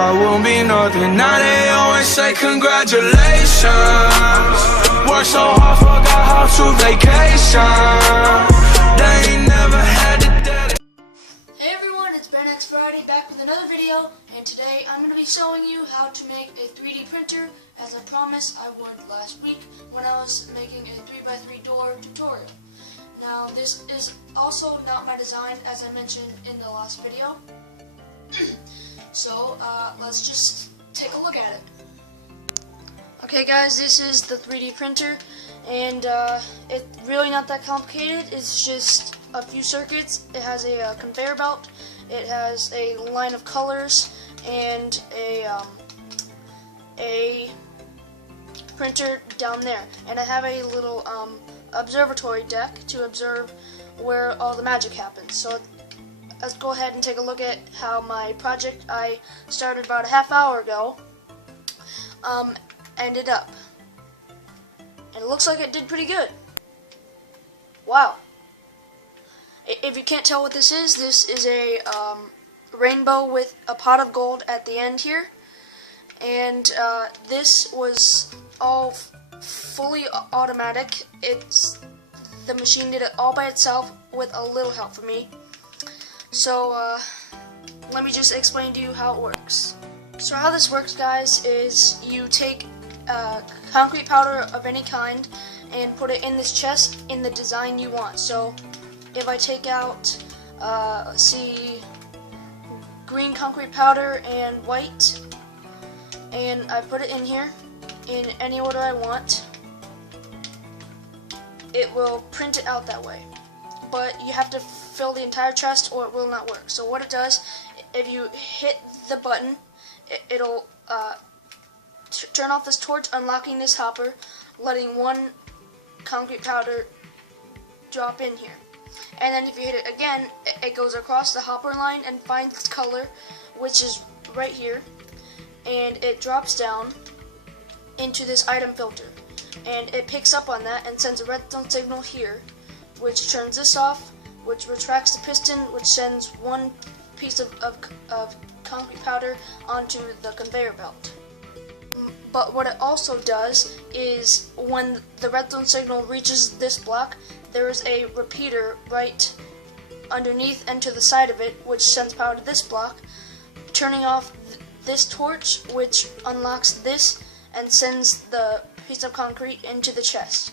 thought would be nothing. Now they always say congratulations. Worked so hard, forgot how to vacation. They ain't never had to dedicate. Hey everyone, it's Ben X Friday back with another video, and today I'm going to be showing you how to make a 3D printer, as I promised I would last week when I was making a 3x3 door tutorial. Now this is also not my design, as I mentioned in the last video. So let's just take a look at it. Okay guys, this is the 3D printer, and it's really not that complicated. It's just a few circuits. It has a conveyor belt, it has a line of colors, and a printer down there. And I have a little observatory deck to observe where all the magic happens. So let's go ahead and take a look at how my project I started about a half hour ago ended up. And it looks like it did pretty good. Wow. If you can't tell what this is a rainbow with a pot of gold at the end here. And this was all fully automatic. The machine did it all by itself with a little help from me. So let me just explain to you how it works. So how this works, guys, is you take concrete powder of any kind and put it in this chest in the design you want. So if I take out, let's see, green concrete powder and white, and I put it in here in any order I want, it will print it out that way. But you have to fill the entire chest or it will not work. So what it does, if you hit the button, it'll turn off this torch, unlocking this hopper, letting one concrete powder drop in here. And then if you hit it again, it goes across the hopper line and finds its color, which is right here, and it drops down into this item filter. And it picks up on that and sends a redstone signal here, which turns this off, which retracts the piston, which sends one piece of concrete powder onto the conveyor belt. But what it also does is when the redstone signal reaches this block, there is a repeater right underneath and to the side of it, which sends power to this block, turning off this torch, which unlocks this and sends the piece of concrete into the chest.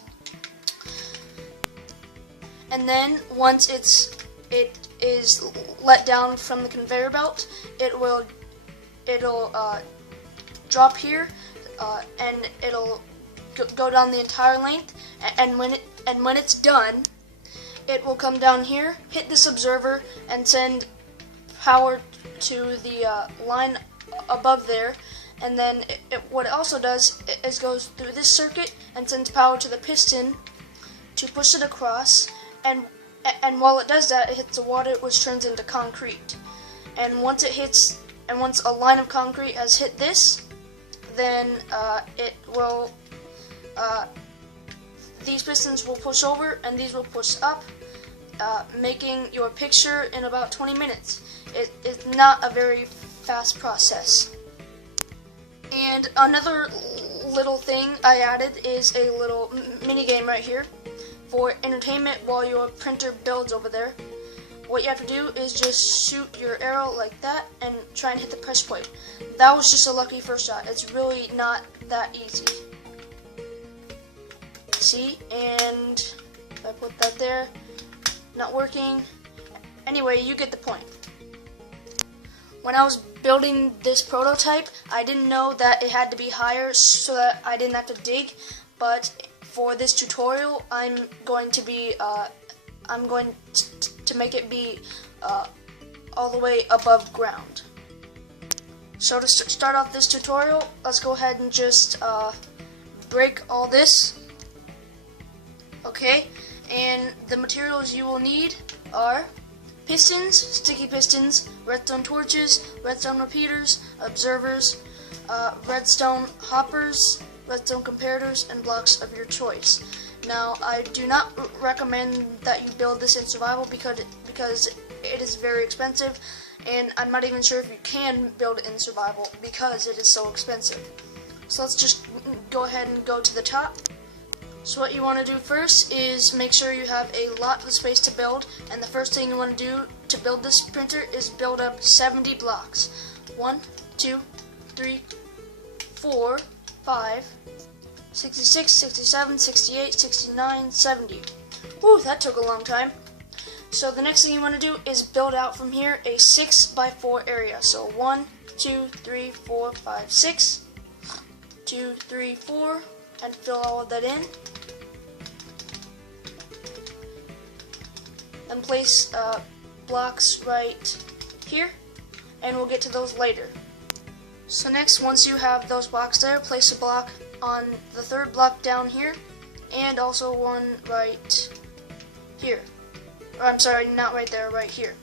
And then once it is let down from the conveyor belt, it'll drop here, and it'll go down the entire length. And when it's done, it will come down here, hit this observer, and send power to the line above there. And then what it also does is goes through this circuit and sends power to the piston to push it across. And while it does that, it hits the water, which turns into concrete. And once a line of concrete has hit this, then it will, these pistons will push over and these will push up, making your picture in about 20 minutes. It's not a very fast process. And another little thing I added is a little mini game right here for entertainment while your printer builds over there. What you have to do is just shoot your arrow like that and try and hit the pressure plate. That was just a lucky first shot. It's really not that easy. See? And if I put that there, not working. Anyway, you get the point. When I was building this prototype, I didn't know that it had to be higher so that I didn't have to dig, but for this tutorial, I'm going to make it be all the way above ground. So to start off this tutorial, let's go ahead and just break all this. Okay, and the materials you will need are pistons, sticky pistons, redstone torches, redstone repeaters, observers, redstone hoppers, redstone comparators, and blocks of your choice. Now, I do not recommend that you build this in survival because it is very expensive, and I'm not even sure if you can build it in survival because it is so expensive. So let's just go ahead and go to the top. So what you want to do first is make sure you have a lot of space to build, and the first thing you want to do to build this printer is build up 70 blocks. 1, 2, 3, 4, 5, 66, 67, 68, 69, 70. Woo, that took a long time. So the next thing you want to do is build out from here a 6x4 area. So 1, 2, 3, 4, 5, 6, 2, 3, 4, and fill all of that in. Then place blocks right here, and we'll get to those later. So next, once you have those blocks there, place a block on the third block down here, and also one right here. Or, I'm sorry, not right there, right here.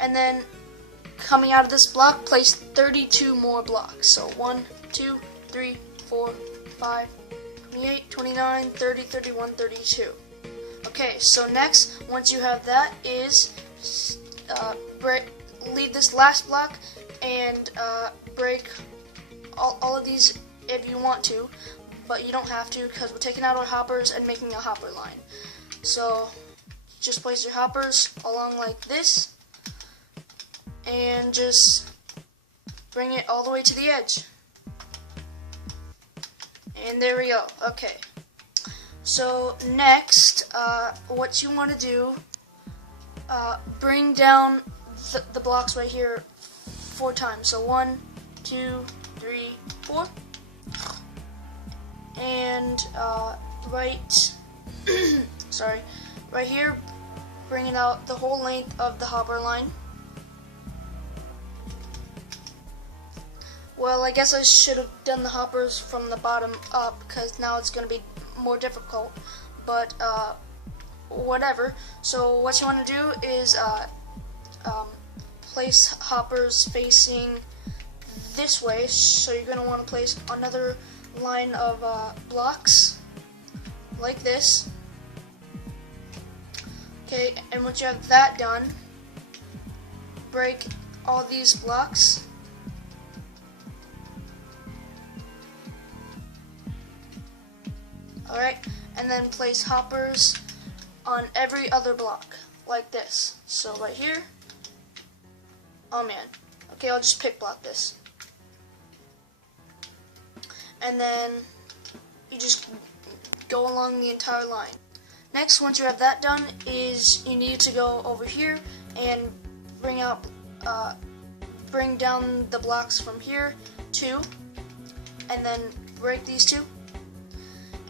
And then, coming out of this block, place 32 more blocks. So 1, 2, 3, 4, 5, 28, 29, 30, 31, 32. Okay, so next, once you have that, is leave this last block and break all of these if you want to, but you don't have to because we're taking out our hoppers and making a hopper line. So just place your hoppers along like this and just bring it all the way to the edge. And there we go. Okay. So next, what you want to do, bring down the blocks right here 4 times. So 1, 2, 3, 4, and right here, bring it out the whole length of the hopper line. Well, I guess I should have done the hoppers from the bottom up because now it's going to be more difficult, but whatever. So what you want to do is place hoppers facing this way, so you're going to want to place another line of blocks like this. Okay, and once you have that done, break all these blocks. Alright, and then place hoppers on every other block, like this. So right here, oh man, okay, I'll just pick block this. And then you just go along the entire line. Next, once you have that done, is you need to go over here and bring down the blocks from here, 2, and then break these 2.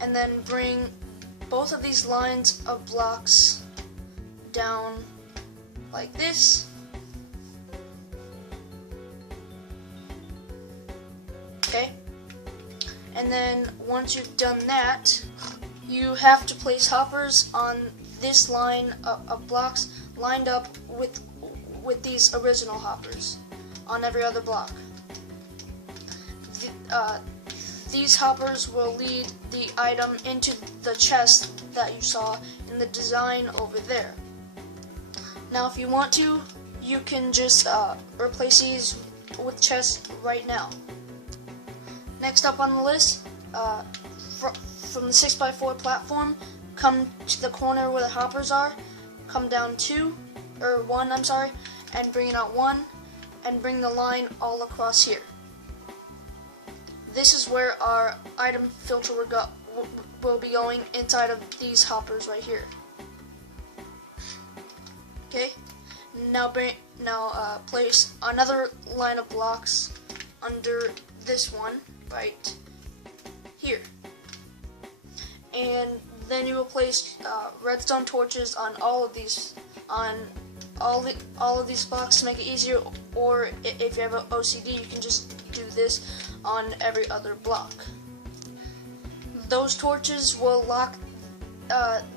And then bring both of these lines of blocks down like this. Okay. And then once you've done that, you have to place hoppers on this line of blocks lined up with these original hoppers on every other block. These hoppers will lead the item into the chest that you saw in the design over there. Now if you want to, you can just replace these with chests right now. Next up on the list, from the 6x4 platform, come to the corner where the hoppers are, come down 1, and bring it out 1, and bring the line all across here. This is where our item filter will be going inside of these hoppers right here. Okay, now place another line of blocks under this one right here, and then you will place redstone torches on all of these blocks to make it easier. Or if you have an OCD, you can just do this on every other block. Those torches will lock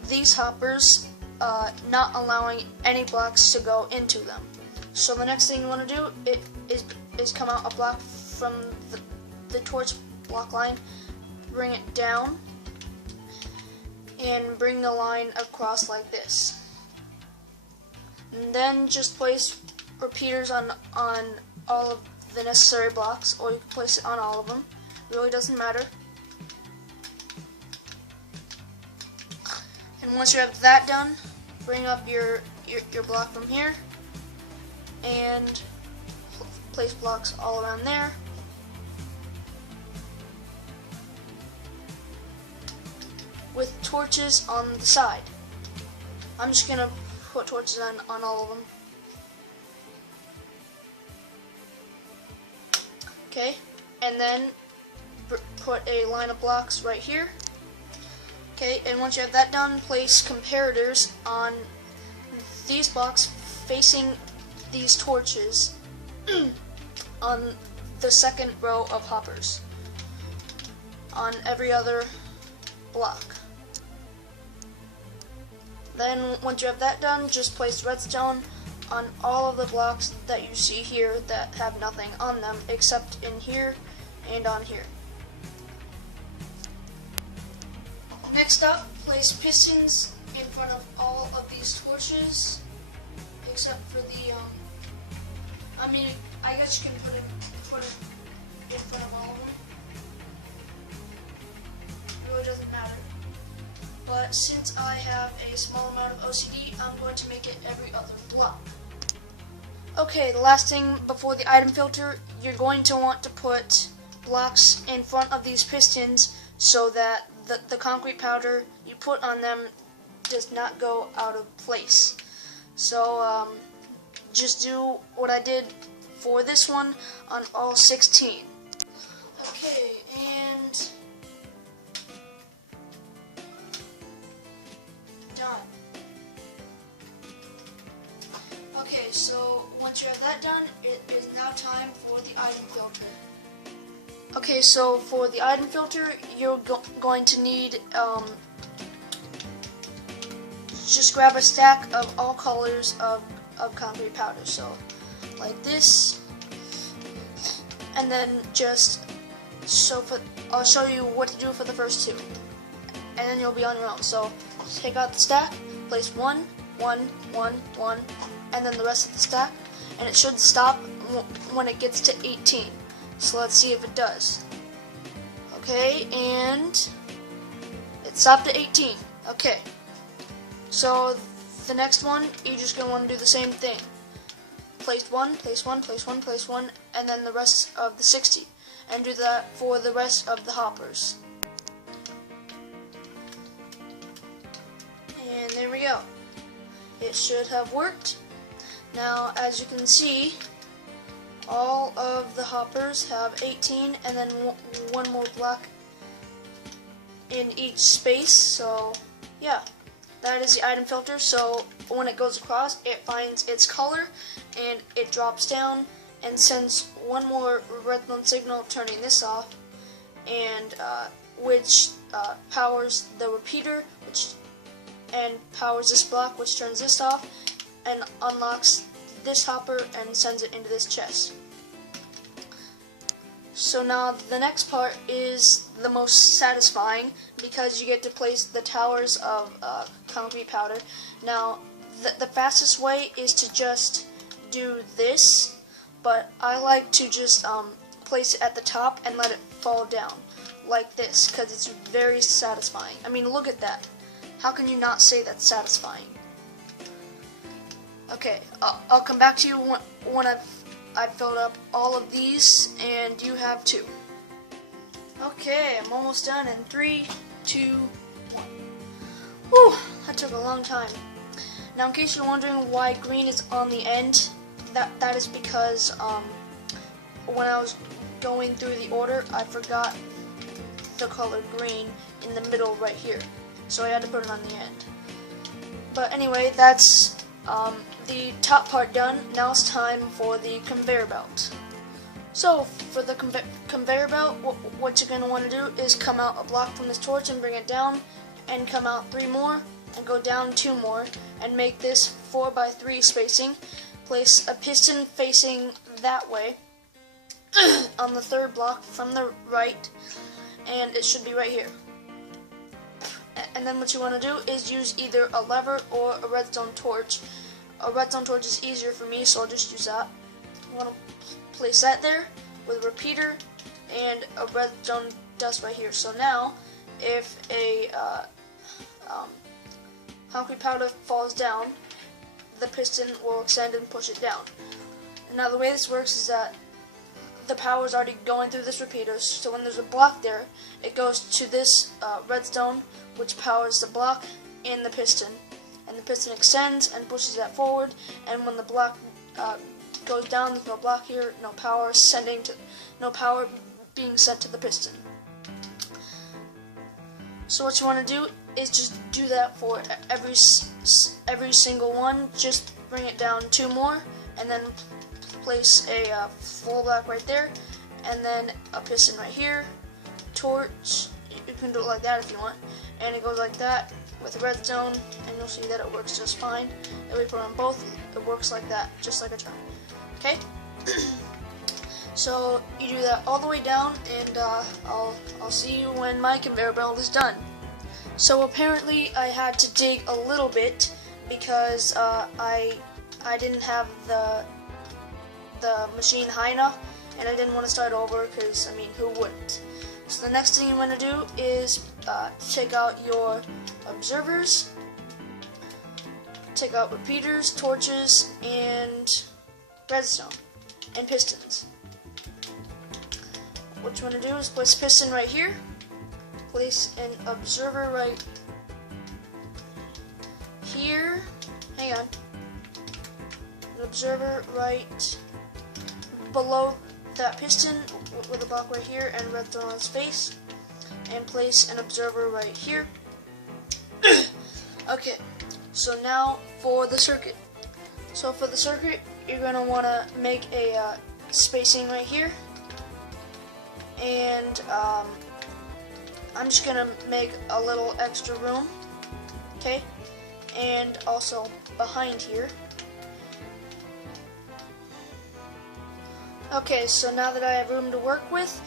these hoppers, not allowing any blocks to go into them. So the next thing you want to do is come out a block from the torch block line, bring it down, and bring the line across like this. And then just place repeaters on all of the necessary blocks, or you can place it on all of them. It really doesn't matter. And once you have that done, bring up your block from here and place blocks all around there. With torches on the side. I'm just gonna put torches on all of them. Okay, and then put a line of blocks right here. Okay, and once you have that done, place comparators on these blocks facing these torches on the second row of hoppers on every other block. Then once you have that done, just place redstone on all of the blocks that you see here that have nothing on them except in here and on here. Next up, place pistons in front of all of these torches except for the I guess you can put it in front of all of them. It really doesn't matter. But since I have a small amount of OCD, I'm going to make it every other block. Okay, the last thing before the item filter, you're going to want to put blocks in front of these pistons so that the concrete powder you put on them does not go out of place. So just do what I did for this one on all 16. Okay, and done. Okay, so once you have that done, it is now time for the item filter. Okay, so for the item filter, you're going to need, just grab a stack of all colors of concrete powder, so like this, and then I'll show you what to do for the first two, and then you'll be on your own. So take out the stack, place 1, 1, 1, 1, and then the rest of the stack, and it should stop when it gets to 18. So let's see if it does. Okay, and it stopped at 18. Okay, so the next one, you're just going to want to do the same thing. Place 1, place 1, place 1, place 1, and then the rest of the 60. And do that for the rest of the hoppers. And there we go. It should have worked. Now, as you can see, all of the hoppers have 18 and then one more block in each space. So yeah, that is the item filter. So when it goes across, it finds its color and it drops down and sends one more redstone signal, turning this off, and which powers the repeater, and powers this block, which turns this off and unlocks this hopper and sends it into this chest. So now the next part is the most satisfying, because you get to place the towers of concrete powder. Now the fastest way is to just do this, but I like to just place it at the top and let it fall down like this, because it's very satisfying. I mean, look at that. How can you not say that's satisfying? Okay, I'll come back to you when I've filled up all of these, and you have 2. Okay, I'm almost done in 3, 2, 1. Whew, that took a long time. Now, in case you're wondering why green is on the end, that is because when I was going through the order, I forgot the color green in the middle right here, so I had to put it on the end. But anyway, that's the top part done. Now it's time for the conveyor belt. So for the conveyor belt, what you're going to want to do is come out a block from this torch and bring it down, and come out 3 more and go down 2 more, and make this 4x3 spacing. Place a piston facing that way on the 3rd block from the right, and it should be right here. And then what you want to do is use either a lever or a redstone torch a redstone torch is easier for me, so I'll just use that. I want to place that there with a repeater and a redstone dust right here. So now, if a concrete powder falls down, the piston will extend and push it down. And now the way this works is that the power is already going through this repeater, so when there's a block there, it goes to this redstone, which powers the block and the piston. And the piston extends and pushes that forward, and when the block goes down, there's no block here, no power being sent to the piston. So what you want to do is just do that for every single one. Just bring it down 2 more, and then place a full block right there, and then a piston right here, torch. You can do it like that if you want, and it goes like that with a redstone, and you'll see that it works just fine. If we put on both, it works like that, just like a drum. Okay. So you do that all the way down, and I'll see you when my conveyor belt is done. So apparently I had to dig a little bit because I didn't have the machine high enough, and I didn't want to start over because, I mean, who wouldn't? So the next thing you want to do is take out your observers, take out repeaters, torches, and redstone, and pistons. What you want to do is place a piston right here, place an observer right here, hang on, an observer right below that piston with a block right here and redstone on its face, and place an observer right here. Okay, so now for the circuit. So for the circuit, you're going to want to make a spacing right here, and I'm just going to make a little extra room, okay, and also behind here. Okay, so now that I have room to work with,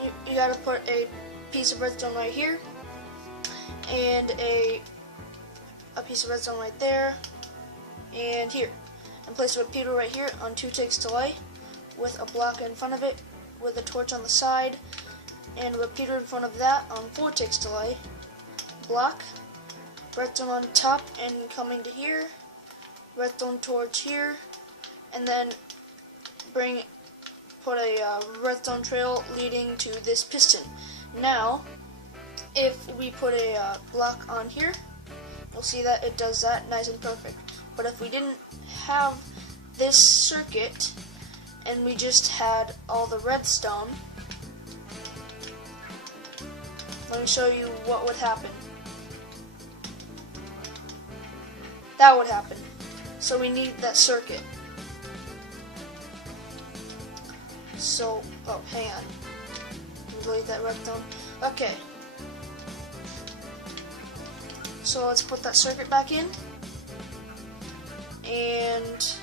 you gotta put a piece of redstone right here, and a piece of redstone right there, and here. And place a repeater right here on 2 ticks delay, with a block in front of it, with a torch on the side, and a repeater in front of that on 4 ticks delay, block, redstone on top and coming to here, redstone torch here, and then put a redstone trail leading to this piston. Now, if we put a block on here, you'll see that it does that nice and perfect. But if we didn't have this circuit, and we just had all the redstone, let me show you what would happen. That would happen. So we need that circuit. So, oh, hang on. Delete that redstone. Okay. So let's put that circuit back in, and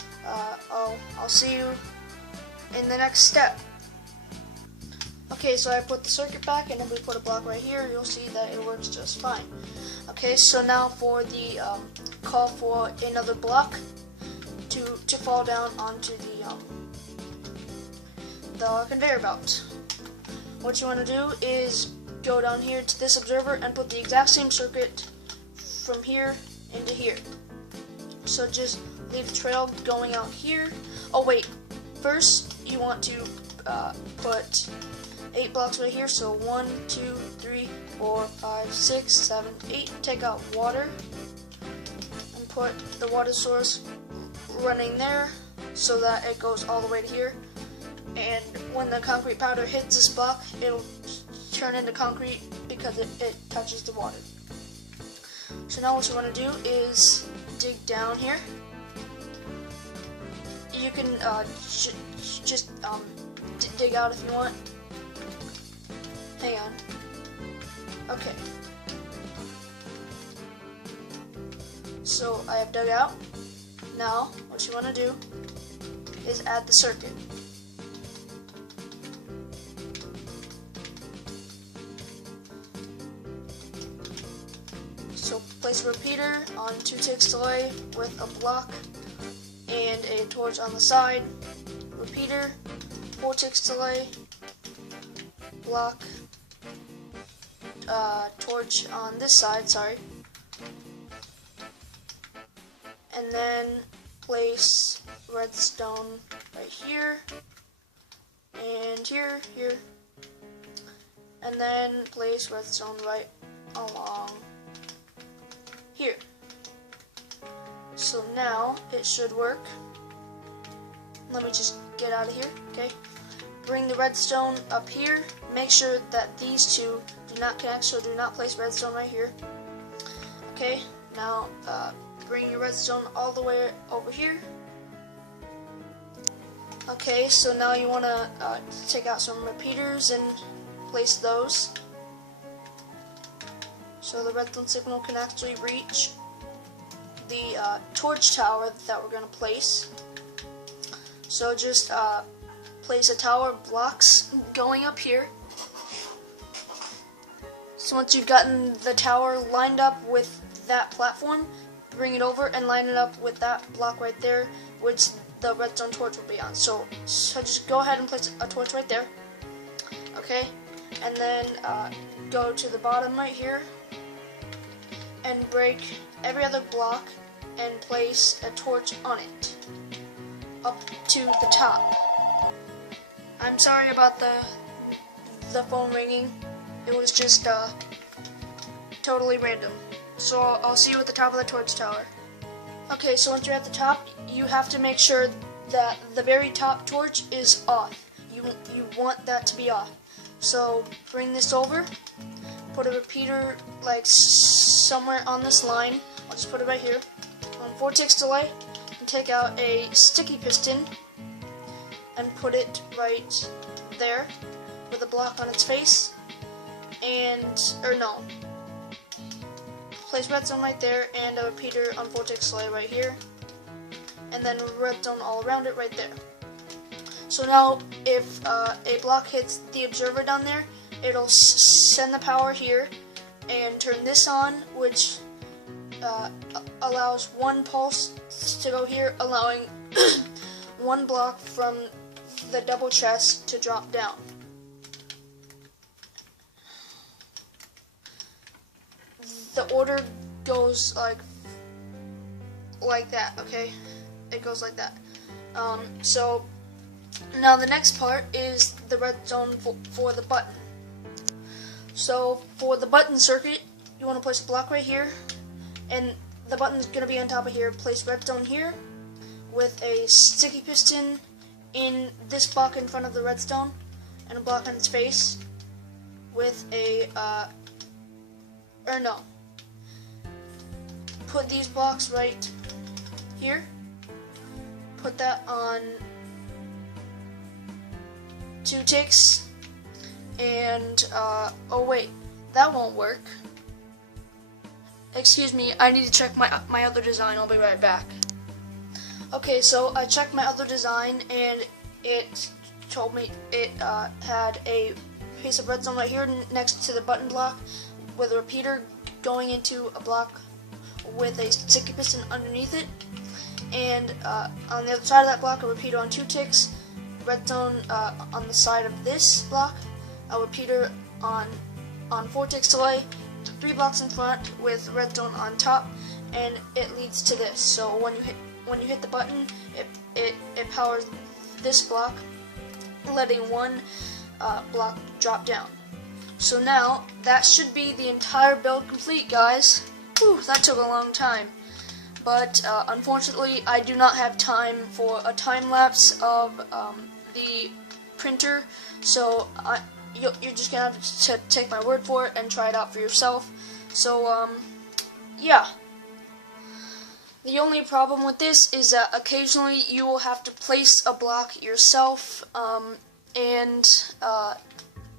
I'll see you in the next step. Okay, so I put the circuit back, and if we put a block right here, you'll see that it works just fine. Okay, so now for the call for another block to fall down onto the conveyor belt. What you want to do is go down here to this observer and put the exact same circuit from here into here. So just leave the trail going out here. Oh wait, first you want to put 8 blocks right here. So 1, 2, 3, 4, 5, 6, 7, 8. Take out water and put the water source running there so that it goes all the way to here. And when the concrete powder hits this block, it'll turn into concrete because it touches the water. So now what you want to do is dig down here. You can just dig out if you want. Hang on. Okay. So I have dug out. Now what you want to do is add the circuit. So place a repeater on 2 ticks delay with a block and a torch on the side, repeater, vortex delay, block, torch on this side, sorry, and then place redstone right here, and here, and then place redstone right along here. So now it should work. Let me just get out of here, okay? Bring the redstone up here. Make sure that these two do not connect, so do not place redstone right here. Okay, now bring your redstone all the way over here. Okay, so now you want to take out some repeaters and place those, so the redstone signal can actually reach the torch tower that we're going to place. So just place a tower of blocks going up here. So once you've gotten the tower lined up with that platform, bring it over and line it up with that block right there, which the redstone torch will be on. So just go ahead and place a torch right there. Okay, and then go to the bottom right here and break every other block and place a torch on it up to the top. I'm sorry about the phone ringing. It was just totally random. So I'll see you at the top of the torch tower. Okay, so once you're at the top, you have to make sure that the very top torch is off. You want that to be off. So bring this over, put a repeater like somewhere on this line. I'll just put it right here. On vortex delay, and take out a sticky piston and put it right there with a block on its face. Place redstone right there and a repeater on vortex delay right here, and then redstone all around it right there. So now if a block hits the observer down there, it'll send the power here and turn this on, which allows one pulse to go here, allowing one block from the double chest to drop down. The order goes like that, okay? It goes like that. So now the next part is the redstone for the button. So for the button circuit, you want to place a block right here, and the button's going to be on top of here. Place redstone here with a sticky piston in this block in front of the redstone, and a block on its face with a put these blocks right here. Put that on 2 ticks, and oh wait, that won't work. Excuse me, I need to check my other design. I'll be right back. Okay, so I checked my other design, and it told me it had a piece of redstone right here next to the button block with a repeater going into a block with a sticky piston underneath it, and on the other side of that block a repeater on 2 ticks, redstone on the side of this block, a repeater on 4 ticks delay, 3 blocks in front with redstone on top, and it leads to this. So when you hit the button, it powers this block, letting one block drop down. So now that should be the entire build complete, guys. Whew, that took a long time, but unfortunately I do not have time for a time lapse of the printer, so you're just gonna have to take my word for it and try it out for yourself. So yeah. The only problem with this is that occasionally you will have to place a block yourself, and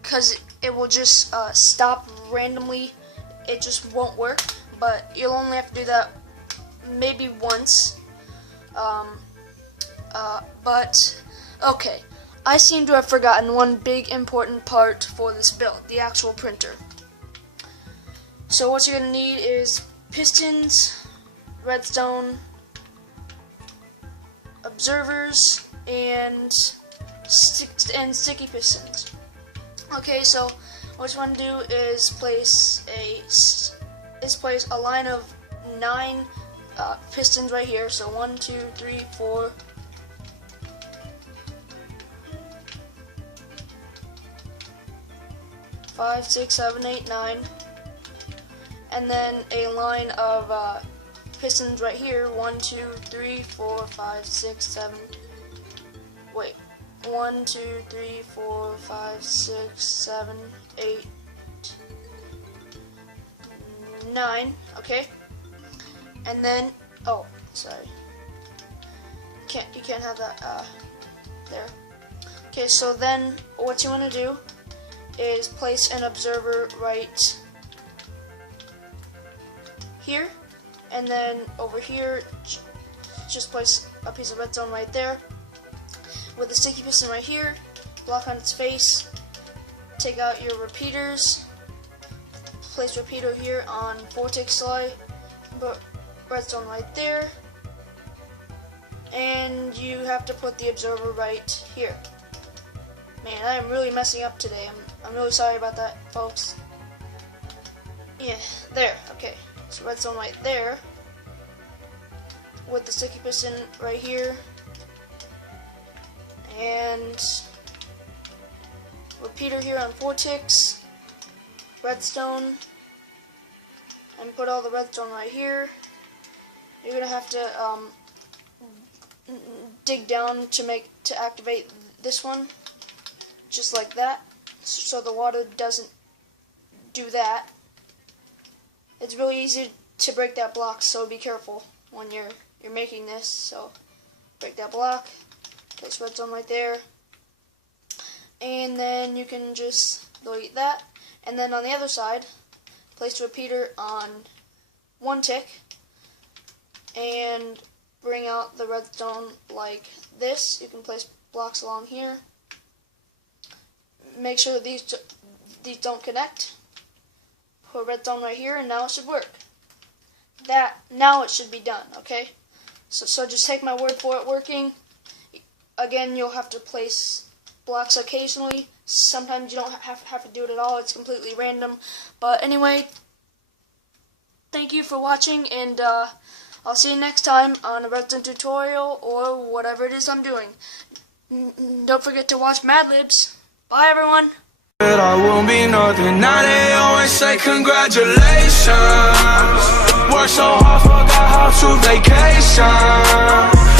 because it will just stop randomly. It just won't work, but you'll only have to do that maybe once. But okay, I seem to have forgotten one big important part for this build, the actual printer. So what you're going to need is pistons, redstone, observers and sticky pistons. Okay, so what you want to do is place a line of 9 pistons right here. So 1, 2, 3, 4, 5, 6, 7, 8, 9, and then a line of pistons right here. 1, 2, 3, 4, 5, 6, 7. Wait. 1, 2, 3, 4, 5, 6, 7, 8, 9. Okay. And then, oh, sorry. You can't have that there. Okay, so then what you want to do is place an observer right here, and then over here just place a piece of redstone right there with a sticky piston right here, block on its face, take out your repeaters, place repeater here on vortex slide, but redstone right there, and you have to put the observer right here. Man, I am really messing up today. I'm really sorry about that, folks. Yeah, there. Okay, so redstone right there with the sticky piston right here, and repeater here on vortex, redstone, and put all the redstone right here. You're gonna have to dig down to activate this one, just like that, so the water doesn't do that. It's really easy to break that block, so be careful when you're making this. So break that block, place redstone right there, and then you can just delete that. And then on the other side, place the repeater on 1 tick and bring out the redstone like this. You can place blocks along here. Make sure that these don't connect. Put redstone right here, and now it should work. Now it should be done. Okay, so just take my word for it working. Again, you'll have to place blocks occasionally. Sometimes you don't have to do it at all. It's completely random. But anyway, thank you for watching, and I'll see you next time on a redstone tutorial or whatever it is I'm doing. Don't forget to watch Mad Libs. Bye, everyone. I won't be nothing. Now they always say congratulations. Worked so hard, forgot how to vacation.